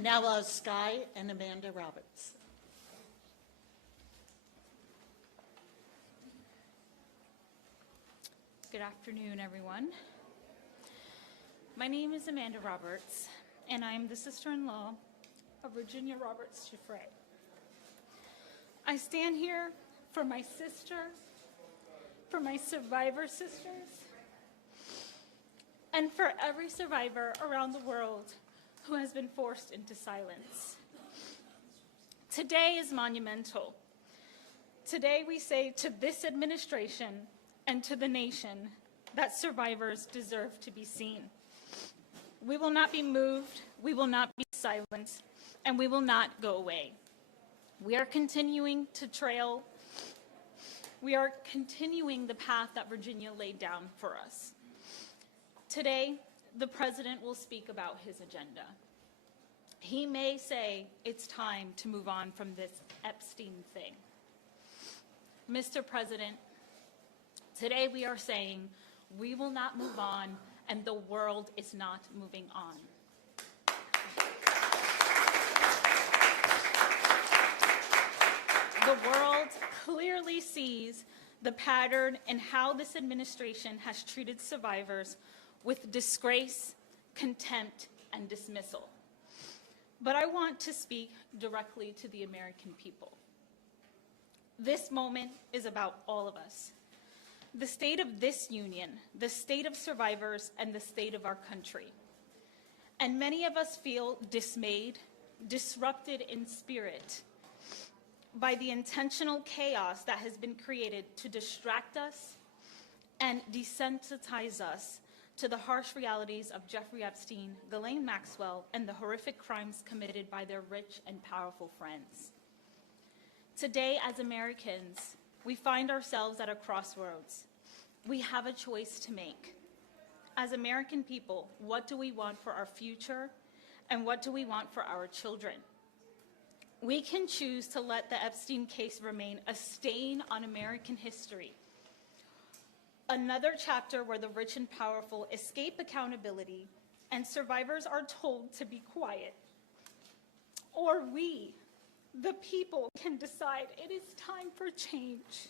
Now, Sky and Amanda Roberts. Good afternoon, everyone. My name is Amanda Roberts, and I am the sister-in-law of Virginia Roberts Jeffrey. I stand here for my sister, for my survivor sisters, and for every survivor around the world who has been forced into silence. Today is monumental. Today we say to this administration and to the nation that survivors deserve to be seen. We will not be moved, we will not be silenced, and we will not go away. We are continuing the path that Virginia laid down for us. Today, the president will speak about his agenda. He may say it's time to move on from this Epstein thing. Mr. President, today we are saying we will not move on and the world is not moving on. The world clearly sees the pattern in how this administration has treated survivors with disgrace, contempt, and dismissal. But I want to speak directly to the American people. This moment is about all of us. The state of this union, the state of survivors, and the state of our country. And many of us feel dismayed, disrupted in spirit by the intentional chaos that has been created to distract us and desensitize us to the harsh realities of Jeffrey Epstein, Ghislaine Maxwell, and the horrific crimes committed by their rich and powerful friends. Today, as Americans, we find ourselves at a crossroads. We have a choice to make. As American people, what do we want for our future, and what do we want for our children? We can choose to let the Epstein case remain a stain on American history, another chapter where the rich and powerful escape accountability and survivors are told to be quiet. Or we, the people, can decide it is time for change.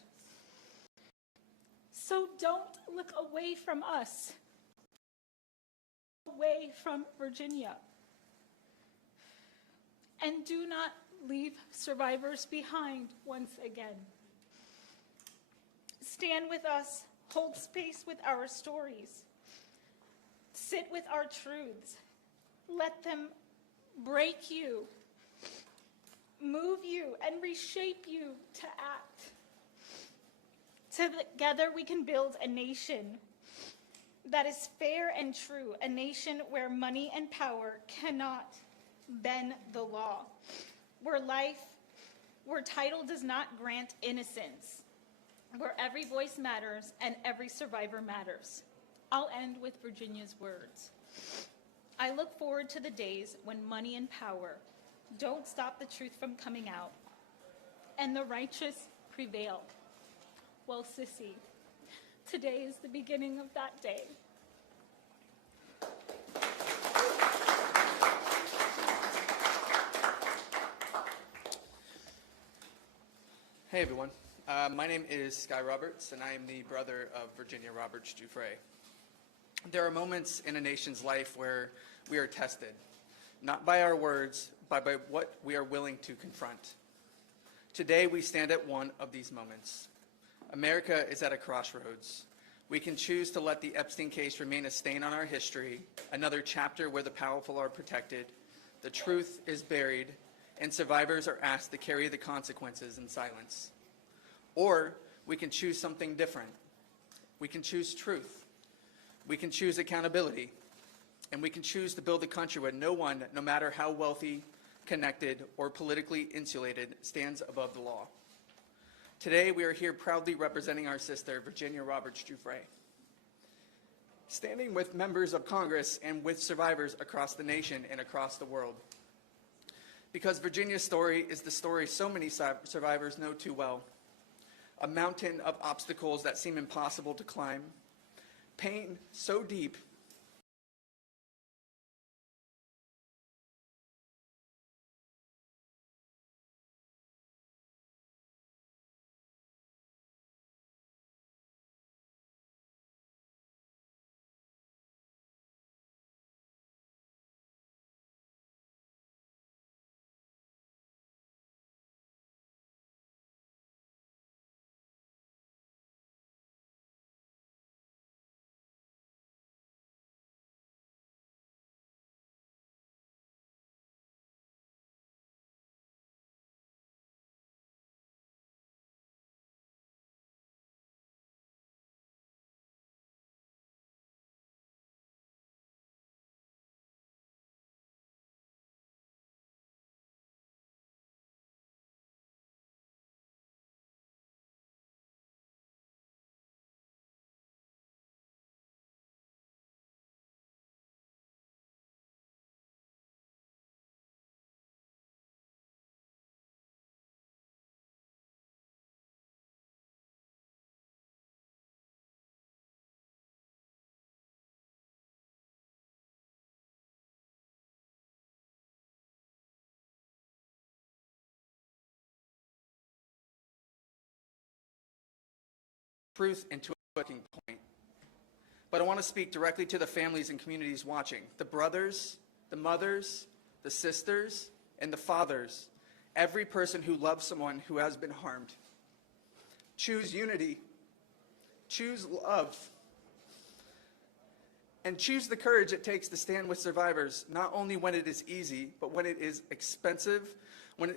So don't look away from us, away from Virginia. And do not leave survivors behind once again. Stand with us, hold space with our stories, sit with our truths, let them break you, move you, and reshape you to act. Together we can build a nation that is fair and true, a nation where money and power cannot bend the law, where title does not grant innocence, where every voice matters and every survivor matters. I'll end with Virginia's words. I look forward to the days when money and power don't stop the truth from coming out, and the righteous prevail. Well, Sissy, today is the beginning of that day. Hey everyone, my name is Sky Roberts and I am the brother of Virginia Roberts Jeffrey. There are moments in a nation's life where we are tested, not by our words, but by what we are willing to confront. Today we stand at one of these moments. America is at a crossroads. We can choose to let the Epstein case remain a stain on our history, another chapter where the powerful are protected, the truth is buried, and survivors are asked to carry the consequences in silence. Or we can choose something different. We can choose truth. We can choose accountability. And we can choose to build a country where no one, no matter how wealthy, connected, or politically insulated, stands above the law. Today we are here proudly representing our sister, Virginia Roberts Jeffrey, standing with members of Congress and with survivors across the nation and across the world. Because Virginia's story is the story so many survivors know too well. A mountain of obstacles that seem impossible to climb. Pain so deep truth into a breaking point. But I want to speak directly to the families and communities watching, the brothers, the mothers, the sisters, and the fathers, every person who loves someone who has been harmed. Choose unity, choose love, and choose the courage it takes to stand with survivors, not only when it is easy, but when it is expensive, when it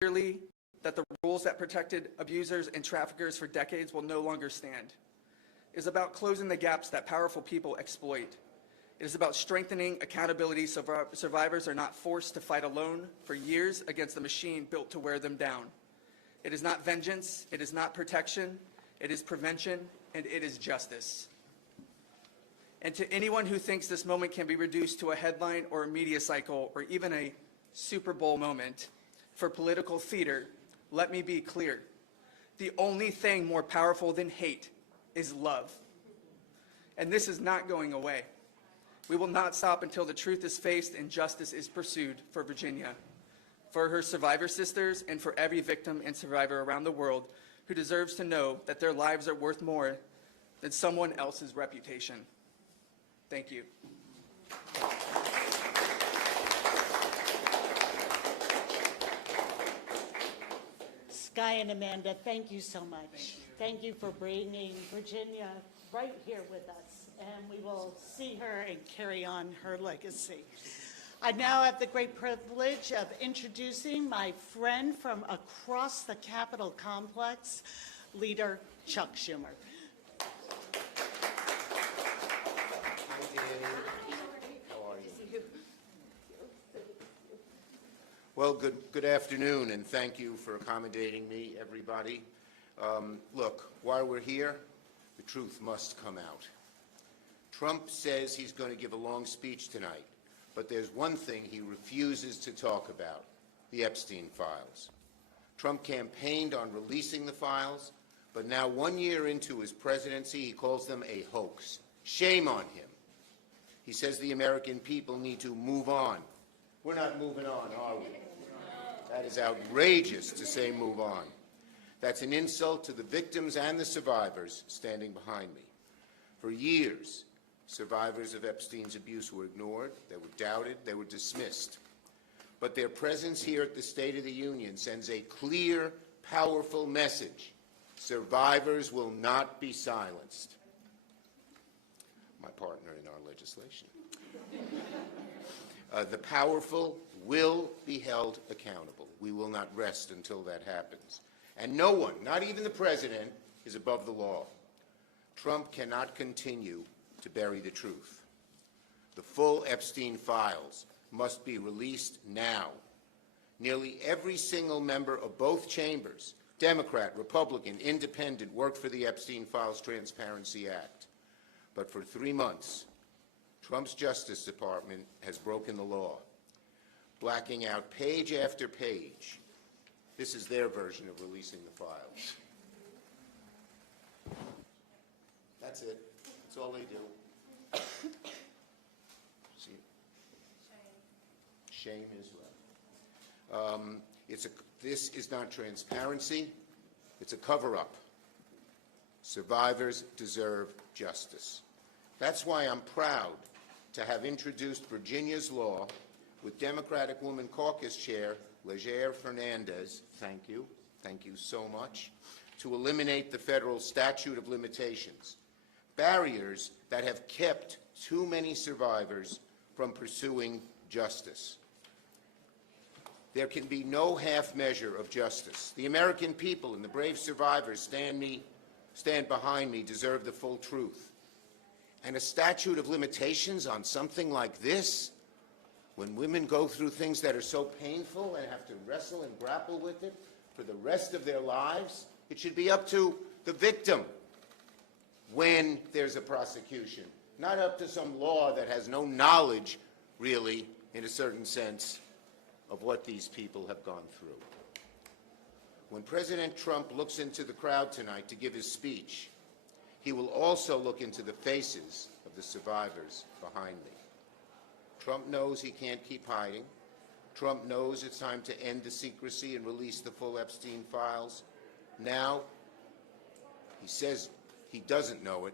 clearly that the rules that protected abusers and traffickers for decades will no longer stand. It is about closing the gaps that powerful people exploit. It is about strengthening accountability so survivors are not forced to fight alone for years against a machine built to wear them down. It is not vengeance, it is not protection, it is prevention, and it is justice. And to anyone who thinks this moment can be reduced to a headline or a media cycle or even a Super Bowl moment for political theater, let me be clear. The only thing more powerful than hate is love. And this is not going away. We will not stop until the truth is faced and justice is pursued for Virginia, for her survivor sisters, and for every victim and survivor around the world who deserves to know that their lives are worth more than someone else's reputation. Thank you. Sky and Amanda, thank you so much. Thank you for bringing Virginia right here with us, and we will see her and carry on her legacy. I now have the great privilege of introducing my friend from across the Capitol complex, Leader Chuck Schumer. Well, good afternoon, and thank you for accommodating me, everybody. Look, while we're here, the truth must come out. Trump says he's going to give a long speech tonight, but there's one thing he refuses to talk about, the Epstein files. Trump campaigned on releasing the files, but now 1 year into his presidency, he calls them a hoax. Shame on him. He says the American people need to move on. We're not moving on, are we? That is outrageous to say move on. That's an insult to the victims and the survivors standing behind me. For years, survivors of Epstein's abuse were ignored, they were doubted, they were dismissed. But their presence here at the State of the Union sends a clear, powerful message. Survivors will not be silenced. My partner in our legislation. The powerful will be held accountable. We will not rest until that happens. And no one, not even the president, is above the law. Trump cannot continue to bury the truth. The full Epstein files must be released now. Nearly every single member of both chambers, Democrat, Republican, Independent, worked for the Epstein Files Transparency Act. But for 3 months, Trump's Justice Department has broken the law, blacking out page after page. This is their version of releasing the files. That's it. That's all they do. See? Shame is right. This is not transparency. It's a cover-up. Survivors deserve justice. That's why I'm proud to have introduced Virginia's law with Democratic Woman Caucus Chair Leger Fernandez, thank you so much, to eliminate the federal statute of limitations, barriers that have kept too many survivors from pursuing justice. There can be no half measure of justice. The American people and the brave survivors stand behind me deserve the full truth. And a statute of limitations on something like this, when women go through things that are so painful and have to wrestle and grapple with it for the rest of their lives, it should be up to the victim when there's a prosecution, not up to some law that has no knowledge, really, in a certain sense, of what these people have gone through. When President Trump looks into the crowd tonight to give his speech, he will also look into the faces of the survivors behind me. Trump knows he can't keep hiding. Trump knows it's time to end the secrecy and release the full Epstein files. Now, he says he doesn't know it,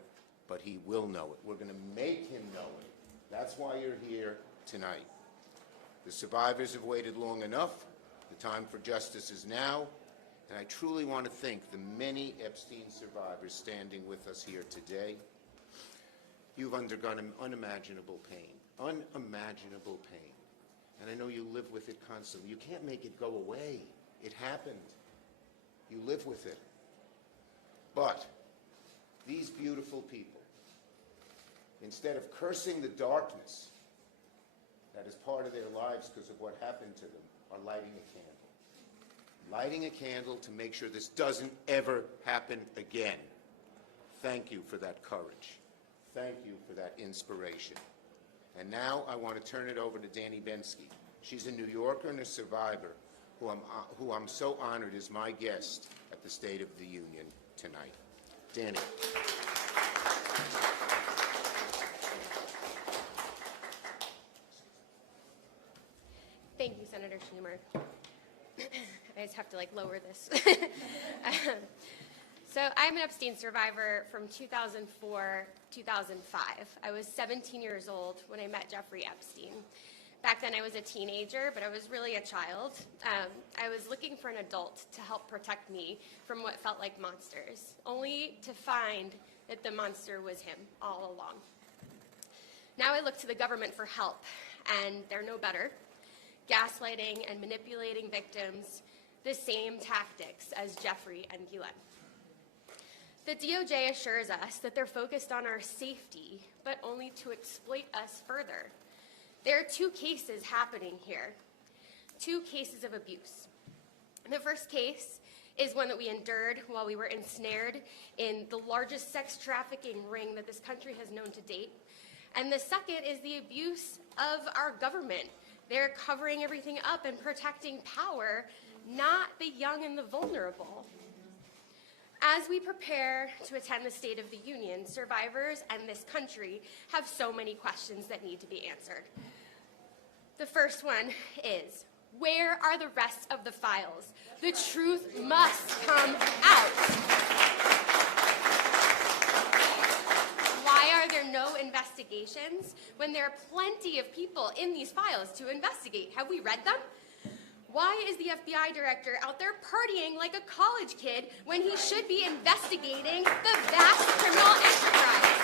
but he will know it. We're going to make him know it. That's why you're here tonight. The survivors have waited long enough. The time for justice is now. And I truly want to thank the many Epstein survivors standing with us here today. You've undergone unimaginable pain, unimaginable pain. And I know you live with it constantly. You can't make it go away. It happened. You live with it. But these beautiful people, instead of cursing the darkness that is part of their lives because of what happened to them, are lighting a candle. Lighting a candle to make sure this doesn't ever happen again. Thank you for that courage. Thank you for that inspiration. And now I want to turn it over to Danny Bensky. She's a New Yorker and a survivor who I'm so honored is my guest at the State of the Union tonight. Danny. Thank you, Senator Schumer. I just have to lower this. So I'm an Epstein survivor from 2004, 2005. I was 17 years old when I met Jeffrey Epstein. Back then I was a teenager, but I was really a child. I was looking for an adult to help protect me from what felt like monsters, only to find that the monster was him all along. Now I look to the government for help, and they're no better. Gaslighting and manipulating victims, the same tactics as Jeffrey and Ghislaine. The DOJ assures us that they're focused on our safety, but only to exploit us further. There are two cases happening here, two cases of abuse. The first case is one that we endured while we were ensnared in the largest sex trafficking ring that this country has known to date. And the second is the abuse of our government. They're covering everything up and protecting power, not the young and the vulnerable. As we prepare to attend the State of the Union, survivors and this country have so many questions that need to be answered. The first one is, where are the rest of the files? The truth must come out. Why are there no investigations when there are plenty of people in these files to investigate? Have we read them? Why is the FBI director out there partying like a college kid when he should be investigating the vast criminal enterprise?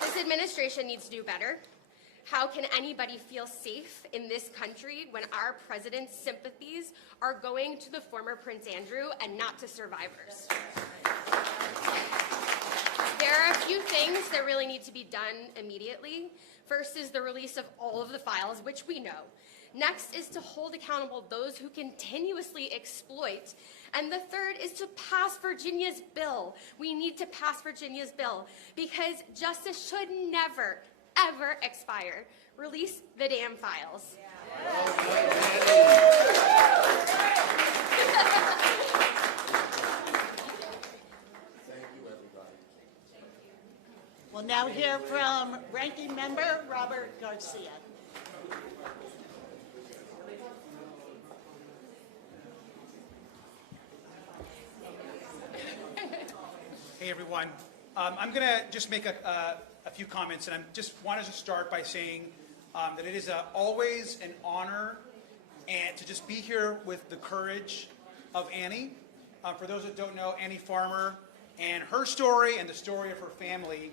This administration needs to do better. How can anybody feel safe in this country when our president's sympathies are going to the former Prince Andrew and not to survivors? There are a few things that really need to be done immediately. First is the release of all of the files, which we know. Next is to hold accountable those who continuously exploit. And the third is to pass Virginia's bill. We need to pass Virginia's bill because justice should never, ever expire. Release the damn files. We'll now hear from Ranking Member Robert Garcia. Hey everyone, I'm going to just make a few comments, and I just wanted to start by saying that it is always an honor and to just be here with the courage of Annie. For those that don't know, Annie Farmer and her story and the story of her family,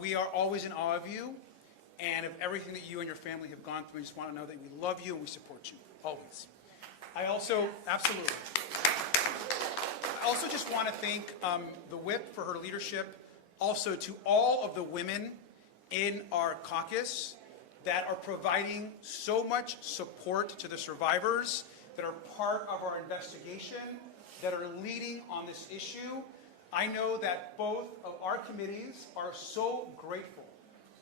we are always in awe of you and of everything that you and your family have gone through. We just want to know that we love you and we support you, always. Absolutely. I also just want to thank the whip for her leadership, also to all of the women in our caucus that are providing so much support to the survivors, that are part of our investigation, that are leading on this issue. I know that both of our committees are so grateful.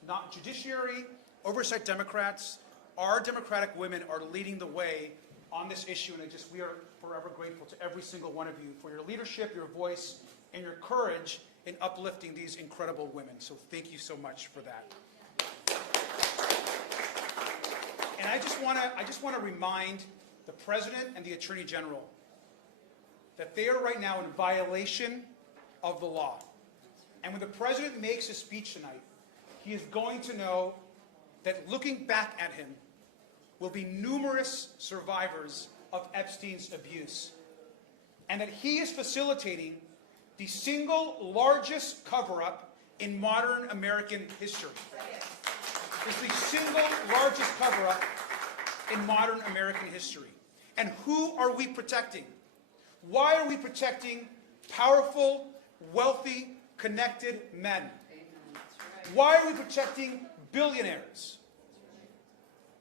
Not Judiciary, Oversight Democrats, our Democratic women are leading the way on this issue, and we are forever grateful to every single one of you for your leadership, your voice, and your courage in uplifting these incredible women. So thank you so much for that. And I just want to remind the President and the Attorney General that they are right now in violation of the law. And when the President makes a speech tonight, he is going to know that looking back at him will be numerous survivors of Epstein's abuse, and that he is facilitating the single largest cover-up in modern American history. It's the single largest cover-up in modern American history. And who are we protecting? Why are we protecting powerful, wealthy, connected men? Why are we protecting billionaires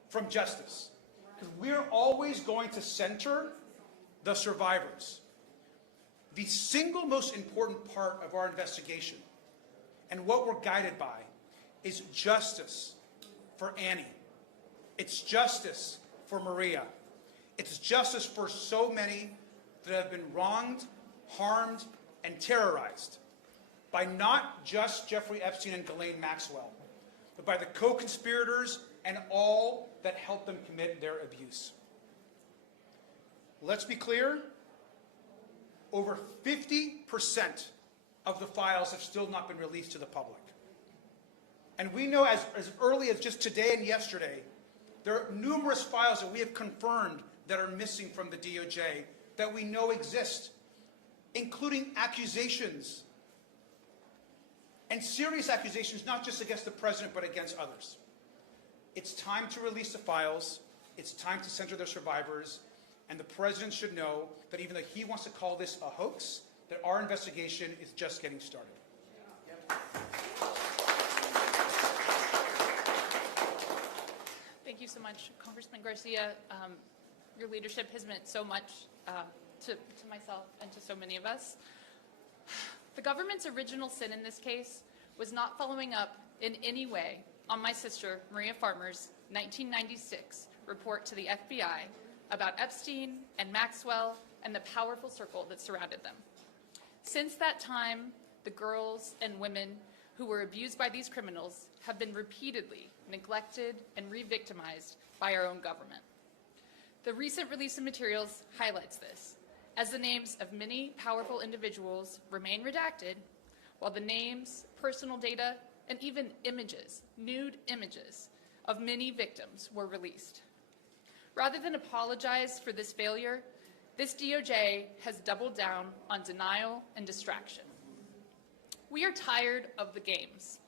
from justice? Because we're always going to center the survivors. The single most important part of our investigation and what we're guided by is justice for Annie. It's justice for Maria. It's justice for so many that have been wronged, harmed, and terrorized by not just Jeffrey Epstein and Ghislaine Maxwell, but by the co-conspirators and all that helped them commit their abuse. Let's be clear, over 50% of the files have still not been released to the public. And we know as early as just today and yesterday, there are numerous files that we have confirmed that are missing from the DOJ that we know exist, including accusations, and serious accusations, not just against the president, but against others. It's time to release the files. It's time to center their survivors. And the president should know that even though he wants to call this a hoax, that our investigation is just getting started. Thank you so much, Congressman Garcia. Your leadership has meant so much to myself and to so many of us. The government's original sin in this case was not following up in any way on my sister, Maria Farmer's 1996 report to the FBI about Epstein and Maxwell and the powerful circle that surrounded them. Since that time, the girls and women who were abused by these criminals have been repeatedly neglected and re-victimized by our own government. The recent release of materials highlights this, as the names of many powerful individuals remain redacted, while the names, personal data, and even images, nude images, of many victims were released. Rather than apologize for this failure, this DOJ has doubled down on denial and distraction. We are tired of the games.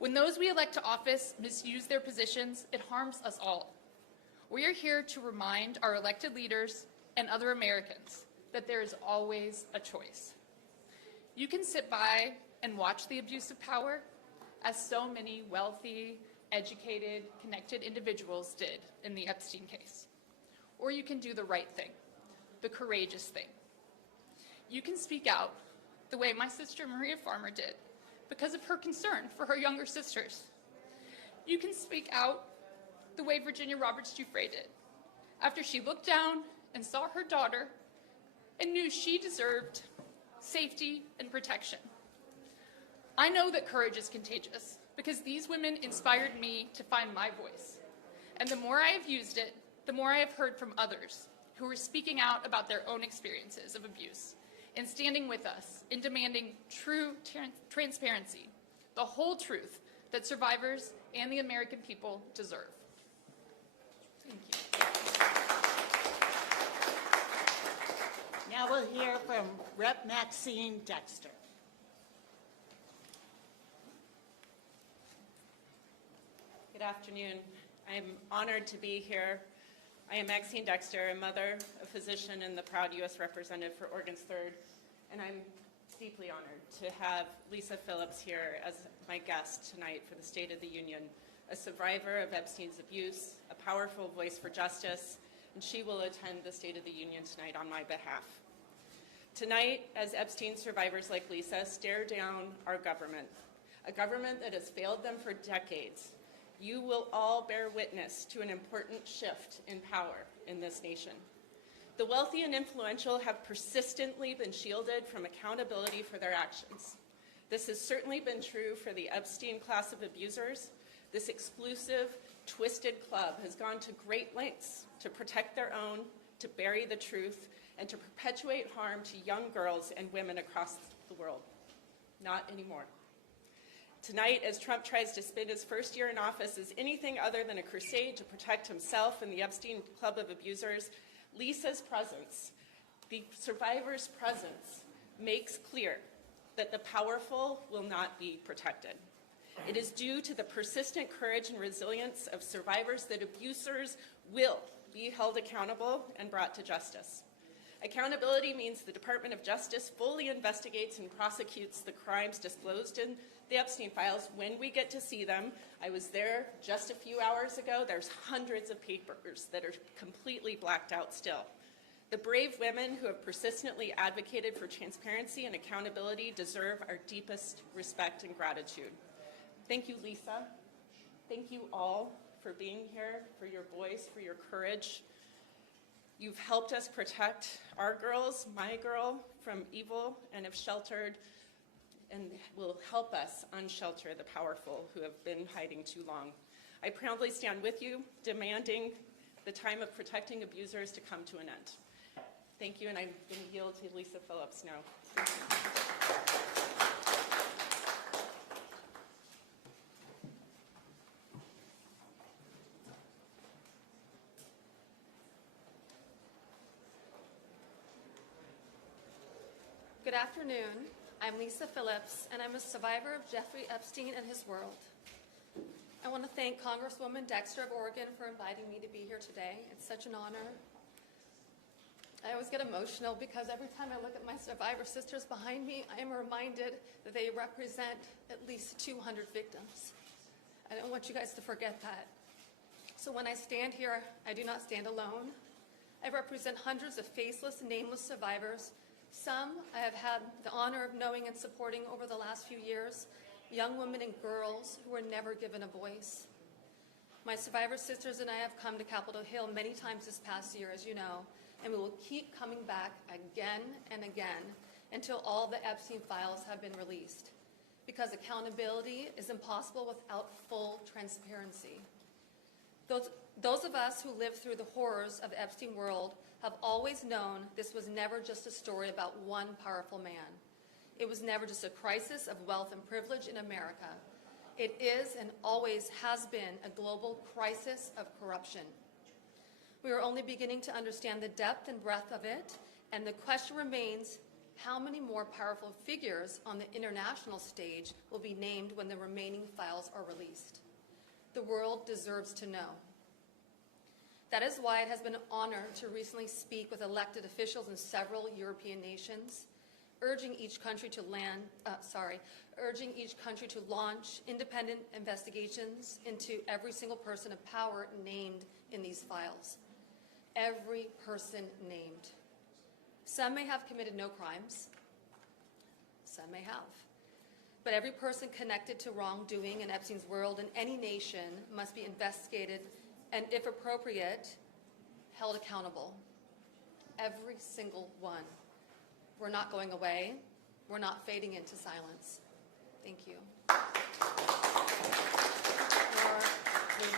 When those we elect to office misuse their positions, it harms us all. We are here to remind our elected leaders and other Americans that there is always a choice. You can sit by and watch the abuse of power, as so many wealthy, educated, connected individuals did in the Epstein case. Or you can do the right thing, the courageous thing. You can speak out the way my sister Maria Farmer did because of her concern for her younger sisters. You can speak out the way Virginia Roberts Giuffre did after she looked down and saw her daughter and knew she deserved safety and protection. I know that courage is contagious because these women inspired me to find my voice. And the more I have used it, the more I have heard from others who are speaking out about their own experiences of abuse and standing with us in demanding true transparency, the whole truth that survivors and the American people deserve. Thank you. Now we'll hear from Rep. Maxine Dexter. Good afternoon. I'm honored to be here. I am Maxine Dexter, a mother, a physician, and the proud U.S. representative for Oregon's 3rd, and I'm deeply honored to have Lisa Phillips here as my guest tonight for the State of the Union, a survivor of Epstein's abuse, a powerful voice for justice, and she will attend the State of the Union tonight on my behalf. Tonight, as Epstein survivors like Lisa stare down our government, a government that has failed them for decades, you will all bear witness to an important shift in power in this nation. The wealthy and influential have persistently been shielded from accountability for their actions. This has certainly been true for the Epstein class of abusers. This exclusive, twisted club has gone to great lengths to protect their own, to bury the truth, and to perpetuate harm to young girls and women across the world. Not anymore. Tonight, as Trump tries to spin his first year in office as anything other than a crusade to protect himself and the Epstein club of abusers, Lisa's presence, the survivors' presence, makes clear that the powerful will not be protected. It is due to the persistent courage and resilience of survivors that abusers will be held accountable and brought to justice. Accountability means the Department of Justice fully investigates and prosecutes the crimes disclosed in the Epstein files when we get to see them. I was there just a few hours ago. There's hundreds of papers that are completely blacked out still. The brave women who have persistently advocated for transparency and accountability deserve our deepest respect and gratitude. Thank you, Lisa. Thank you all for being here, for your voice, for your courage. You've helped us protect our girls, my girl, from evil and have sheltered and will help us unshelter the powerful who have been hiding too long. I proudly stand with you, demanding the time of protecting abusers to come to an end. Thank you, and I'm going to yield to Lisa Phillips now. Good afternoon. I'm Lisa Phillips, and I'm a survivor of Jeffrey Epstein and his world. I want to thank Congresswoman Dexter of Oregon for inviting me to be here today. It's such an honor. I always get emotional because every time I look at my survivor sisters behind me, I am reminded that they represent at least 200 victims. I don't want you guys to forget that. So when I stand here, I do not stand alone. I represent hundreds of faceless, nameless survivors. Some I have had the honor of knowing and supporting over the last few years, young women and girls who were never given a voice. My survivor sisters and I have come to Capitol Hill many times this past year, as you know, and we will keep coming back again and again until all the Epstein files have been released, because accountability is impossible without full transparency. Those of us who lived through the horrors of the Epstein world have always known this was never just a story about one powerful man. It was never just a crisis of wealth and privilege in America. It is and always has been a global crisis of corruption. We are only beginning to understand the depth and breadth of it, and the question remains, how many more powerful figures on the international stage will be named when the remaining files are released? The world deserves to know. That is why it has been an honor to recently speak with elected officials in several European nations, urging each country to launch independent investigations into every single person of power named in these files. Every person named. Some may have committed no crimes. Some may have. But every person connected to wrongdoing in Epstein's world in any nation must be investigated and, if appropriate, held accountable. Every single one. We're not going away. We're not fading into silence. Thank you. Laura, please.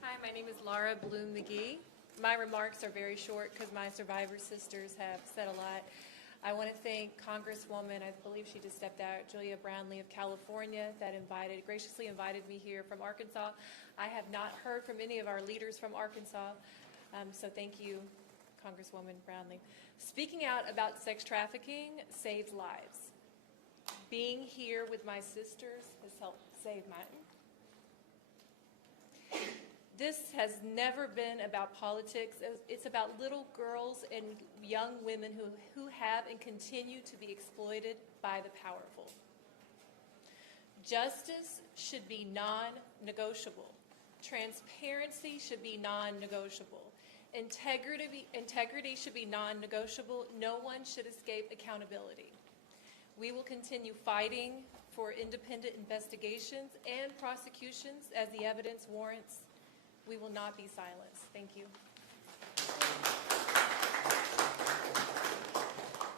Hi, my name is Laura Bloom McGee. My remarks are very short because my survivor sisters have said a lot. I want to thank Congresswoman, I believe she just stepped out, Julia Brownlee of California, that graciously invited me here from Arkansas. I have not heard from any of our leaders from Arkansas, so thank you, Congresswoman Brownlee. Speaking out about sex trafficking saves lives. Being here with my sisters has helped save mine. This has never been about politics. It's about little girls and young women who have and continue to be exploited by the powerful. Justice should be non-negotiable. Transparency should be non-negotiable. Integrity should be non-negotiable. No one should escape accountability. We will continue fighting for independent investigations and prosecutions as the evidence warrants. We will not be silenced. Thank you.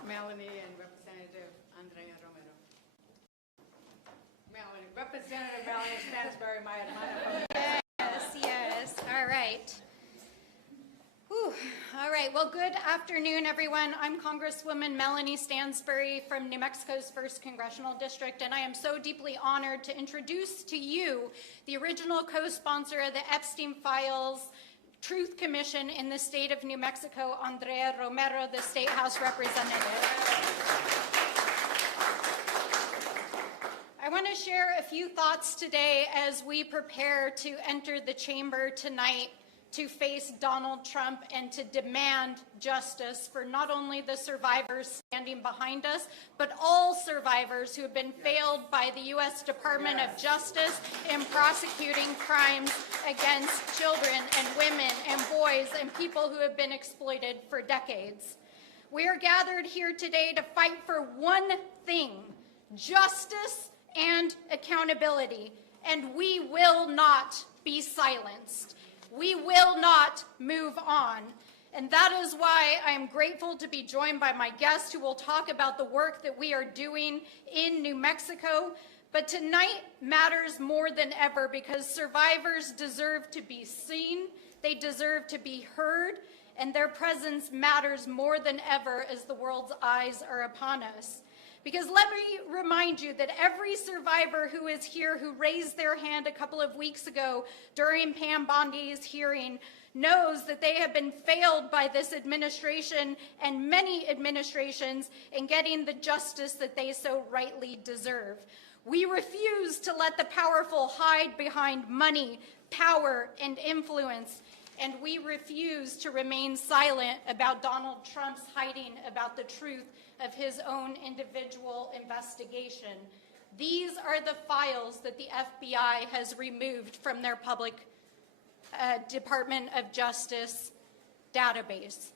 Melanie and Representative Andrea Romero. Melanie, Representative Melanie Stansbury, my admirer. Yes. All right. Whew. All right. Well, good afternoon, everyone. I'm Congresswoman Melanie Stansbury from New Mexico's 1st Congressional District, and I am so deeply honored to introduce to you the original co-sponsor of the Epstein Files Truth Commission in the state of New Mexico, Andrea Romero, the State House Representative. I want to share a few thoughts today as we prepare to enter the chamber tonight to face Donald Trump and to demand justice for not only the survivors standing behind us, but all survivors who have been failed by the U.S. Department of Justice in prosecuting crimes against children and women and boys and people who have been exploited for decades. We are gathered here today to fight for one thing: justice and accountability, and we will not be silenced. We will not move on. And that is why I am grateful to be joined by my guests who will talk about the work that we are doing in New Mexico. But tonight matters more than ever because survivors deserve to be seen, they deserve to be heard, and their presence matters more than ever as the world's eyes are upon us. Because let me remind you that every survivor who is here who raised their hand a couple of weeks ago during Pam Bondi's hearing knows that they have been failed by this administration and many administrations in getting the justice that they so rightly deserve. We refuse to let the powerful hide behind money, power, and influence. And we refuse to remain silent about Donald Trump's hiding about the truth of his own individual investigation. These are the files that the FBI has removed from their public Department of Justice database.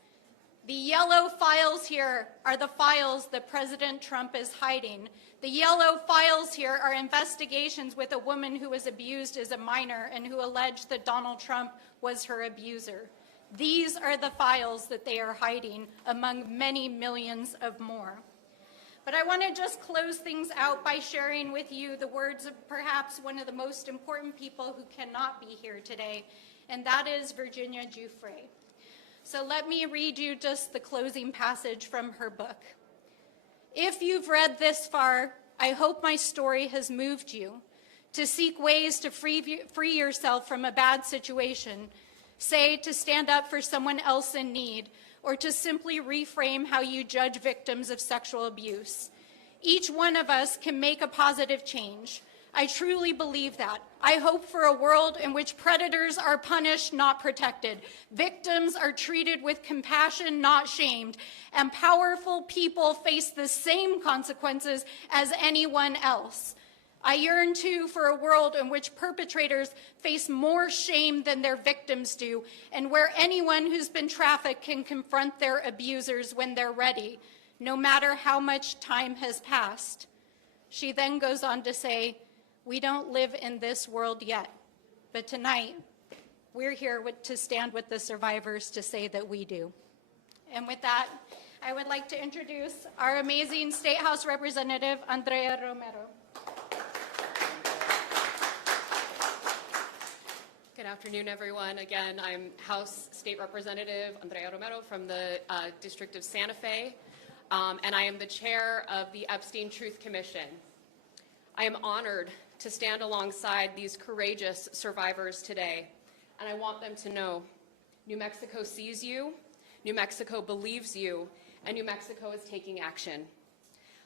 The yellow files here are the files that President Trump is hiding. The yellow files here are investigations with a woman who was abused as a minor and who alleged that Donald Trump was her abuser. These are the files that they are hiding, among many millions of more. But I want to just close things out by sharing with you the words of perhaps one of the most important people who cannot be here today, and that is Virginia Giuffre. So let me read you just the closing passage from her book. If you've read this far, I hope my story has moved you to seek ways to free yourself from a bad situation, say to stand up for someone else in need, or to simply reframe how you judge victims of sexual abuse. Each one of us can make a positive change. I truly believe that. I hope for a world in which predators are punished, not protected. Victims are treated with compassion, not shamed. And powerful people face the same consequences as anyone else. I yearn, too, for a world in which perpetrators face more shame than their victims do, and where anyone who's been trafficked can confront their abusers when they're ready, no matter how much time has passed. She then goes on to say, we don't live in this world yet, but tonight, we're here to stand with the survivors to say that we do. And with that, I would like to introduce our amazing State House Representative, Andrea Romero. Good afternoon, everyone. Again, I'm House State Representative Andrea Romero from the District of Santa Fe. and I am the chair of the Epstein Truth Commission. I am honored to stand alongside these courageous survivors today, and I want them to know New Mexico sees you, New Mexico believes you, and New Mexico is taking action.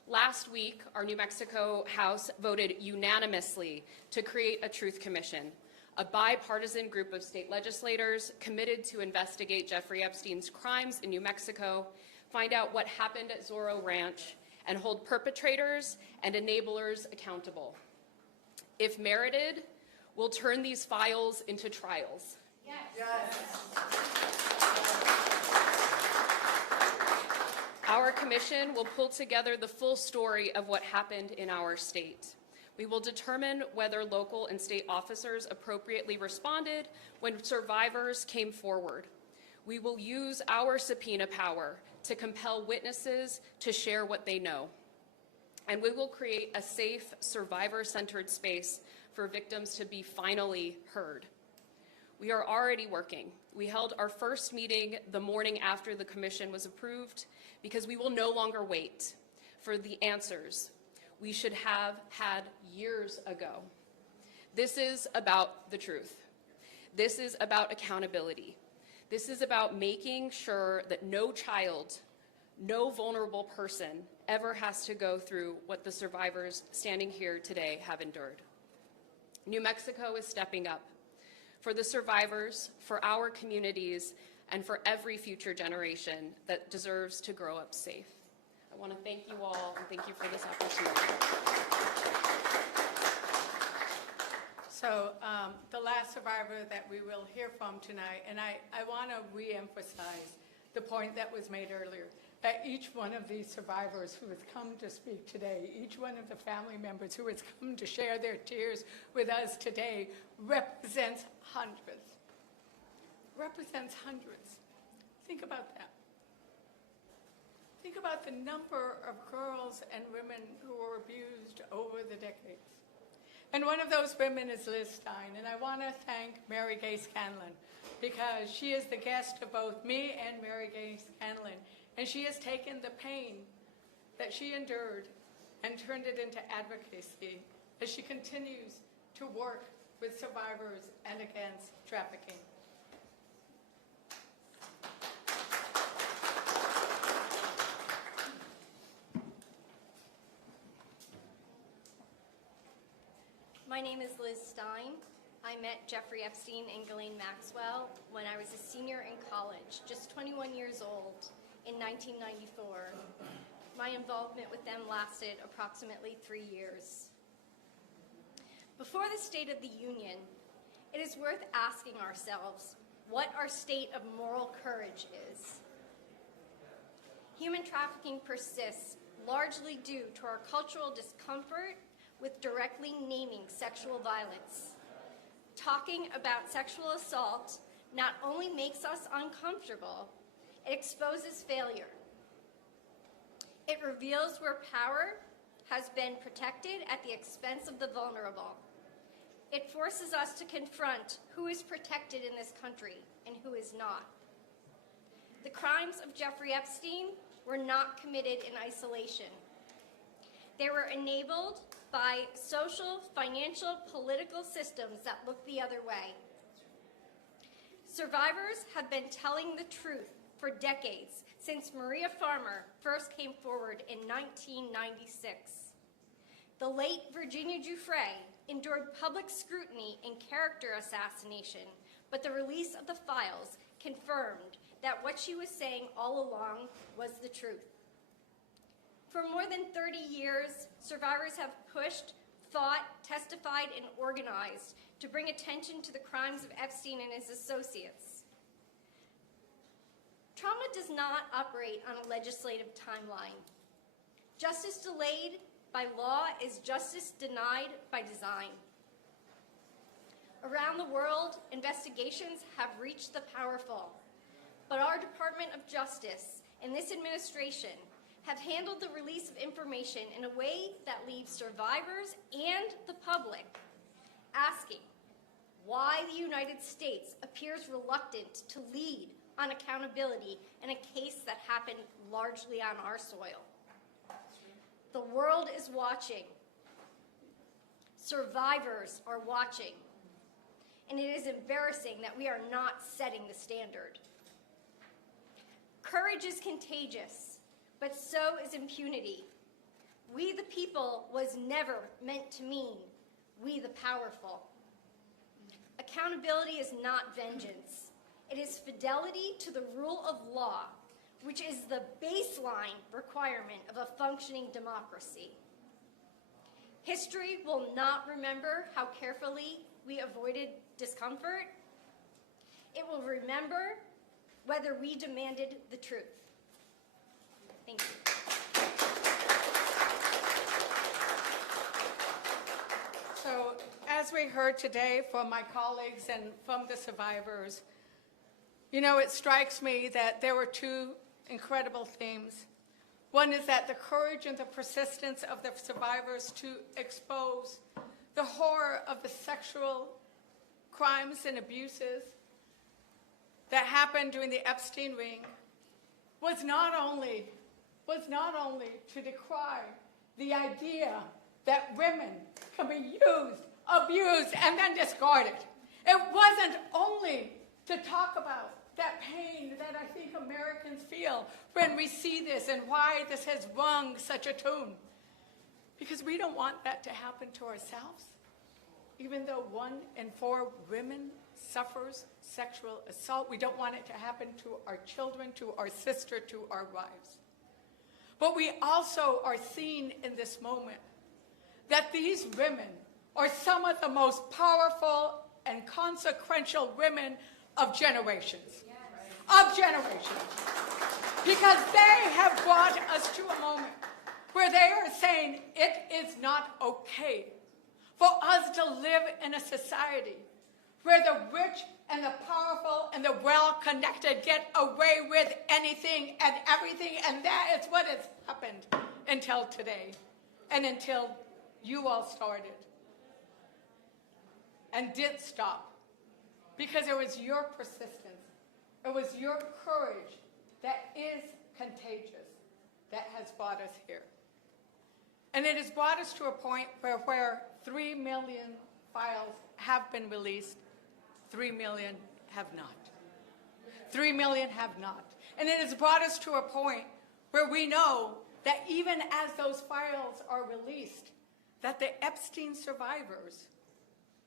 Last week, our New Mexico House voted unanimously to create a Truth Commission, a bipartisan group of state legislators committed to investigate Jeffrey Epstein's crimes in New Mexico, find out what happened at Zorro Ranch, and hold perpetrators and enablers accountable. If merited, we'll turn these files into trials. Our commission will pull together the full story of what happened in our state. We will determine whether local and state officers appropriately responded when survivors came forward. We will use our subpoena power to compel witnesses to share what they know. And we will create a safe, survivor-centered space for victims to be finally heard. We are already working. We held our first meeting the morning after the commission was approved because we will no longer wait for the answers we should have had years ago. This is about the truth. This is about accountability. This is about making sure that no child, no vulnerable person ever has to go through what the survivors standing here today have endured. New Mexico is stepping up for the survivors, for our communities, and for every future generation that deserves to grow up safe. I want to thank you all and thank you for this opportunity. So the last survivor that we will hear from tonight, and I want to re-emphasize the point that was made earlier, that each one of these survivors who has come to speak today, each one of the family members who has come to share their tears with us today represents hundreds. Represents hundreds. Think about that. Think about the number of girls and women who were abused over the decades. And one of those women is Liz Stein, and I want to thank Mary Gay Scanlon because she is the guest of both me and Mary Gay Scanlon, and she has taken the pain that she endured and turned it into advocacy as she continues to work with survivors and against trafficking. My name is Liz Stein. I met Jeffrey Epstein and Ghislaine Maxwell when I was a senior in college, just 21 years old, in 1994. My involvement with them lasted approximately 3 years. Before the State of the Union, it is worth asking ourselves what our state of moral courage is. Human trafficking persists largely due to our cultural discomfort with directly naming sexual violence. Talking about sexual assault not only makes us uncomfortable, it exposes failure. It reveals where power has been protected at the expense of the vulnerable. It forces us to confront who is protected in this country and who is not. The crimes of Jeffrey Epstein were not committed in isolation. They were enabled by social, financial, political systems that look the other way. Survivors have been telling the truth for decades, since Maria Farmer first came forward in 1996. The late Virginia Giuffre endured public scrutiny and character assassination, but the release of the files confirmed that what she was saying all along was the truth. For more than 30 years, survivors have pushed, fought, testified, and organized to bring attention to the crimes of Epstein and his associates. Trauma does not operate on a legislative timeline. Justice delayed by law is justice denied by design. Around the world, investigations have reached the powerful, but our Department of Justice and this administration have handled the release of information in a way that leaves survivors and the public asking why the United States appears reluctant to lead on accountability in a case that happened largely on our soil. The world is watching. Survivors are watching. And it is embarrassing that we are not setting the standard. Courage is contagious, but so is impunity. We the people was never meant to mean we the powerful. Accountability is not vengeance. It is fidelity to the rule of law, which is the baseline requirement of a functioning democracy. History will not remember how carefully we avoided discomfort. It will remember whether we demanded the truth. Thank you. So, as we heard today from my colleagues and from the survivors, you know, it strikes me that there were two incredible themes. One is that the courage and the persistence of the survivors to expose the horror of the sexual crimes and abuses that happened during the Epstein ring was not only to decry the idea that women can be used, abused, and then discarded. It wasn't only to talk about that pain that I think Americans feel when we see this and why this has rung such a tune. Because we don't want that to happen to ourselves. Even though 1 in 4 women suffers sexual assault, we don't want it to happen to our children, to our sister, to our wives. But we also are seeing in this moment that these women are some of the most powerful and consequential women of generations. Of generations. Because they have brought us to a moment where they are saying it is not okay for us to live in a society where the rich and the powerful and the well-connected get away with anything and everything, and that is what has happened until today and until you all started and did stop, because it was your persistence, it was your courage that is contagious that has brought us here. And it has brought us to a point where 3 million files have been released, 3 million have not. 3 million have not. And it has brought us to a point where we know that even as those files are released, that the Epstein survivors,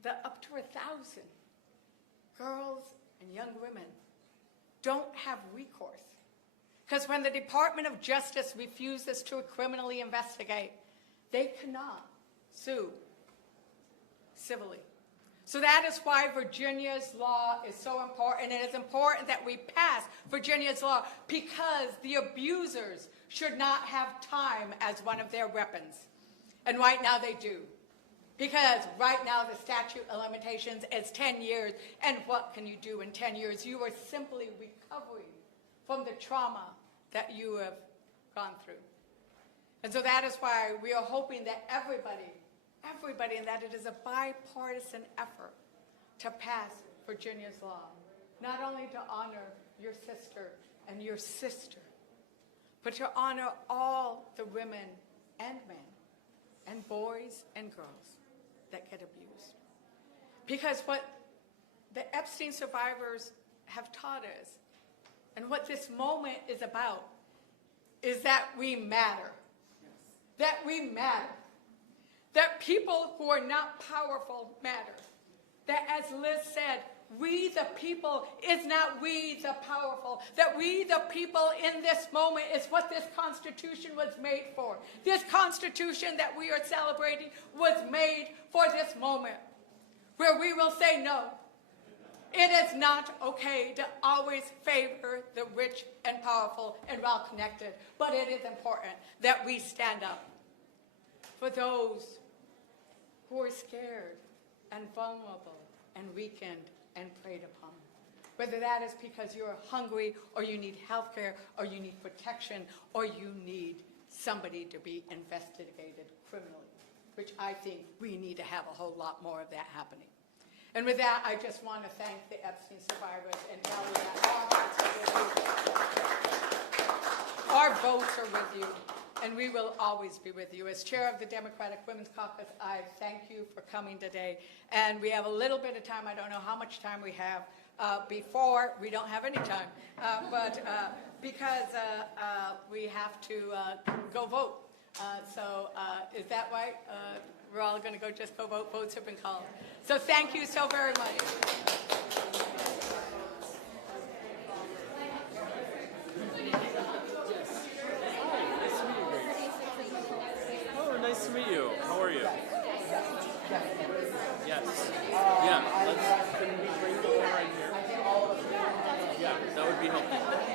the up to 1,000 girls and young women, don't have recourse. Because when the Department of Justice refuses to criminally investigate, they cannot sue civilly. So that is why Virginia's law is so important. It is important that we pass Virginia's law, because the abusers should not have time as one of their weapons. And right now they do. Because right now the statute of limitations is 10 years, and what can you do in 10 years? You are simply recovering from the trauma that you have gone through. And so that is why we are hoping that everybody, and that it is a bipartisan effort to pass Virginia's law, not only to honor your sister and your sister, but to honor all the women and men and boys and girls that get abused. Because what the Epstein survivors have taught us, and what this moment is about, is that we matter. That we matter. That people who are not powerful matter. That, as Liz said, we the people is not we the powerful. That we the people in this moment is what this Constitution was made for. This Constitution that we are celebrating was made for this moment, where we will say no. It is not okay to always favor the rich and powerful and well-connected, but it is important that we stand up for those who are scared and vulnerable and weakened and preyed upon. Whether that is because you're hungry, or you need health care, or you need protection, or you need somebody to be investigated criminally, which I think we need to have a whole lot more of that happening. And with that, I just want to thank the Epstein survivors and tell you that our votes are with you, and we will always be with you. As chair of the Democratic Women's Caucus, I thank you for coming today. And we have a little bit of time. I don't know how much time we have. Before, we don't have any time, because we have to go vote. So is that right? We're all going to just go vote. Votes have been called. So thank you so very much. Oh, nice to meet you. How are you? Yes. Yeah. Can we bring the right here? Yeah, that would be helpful.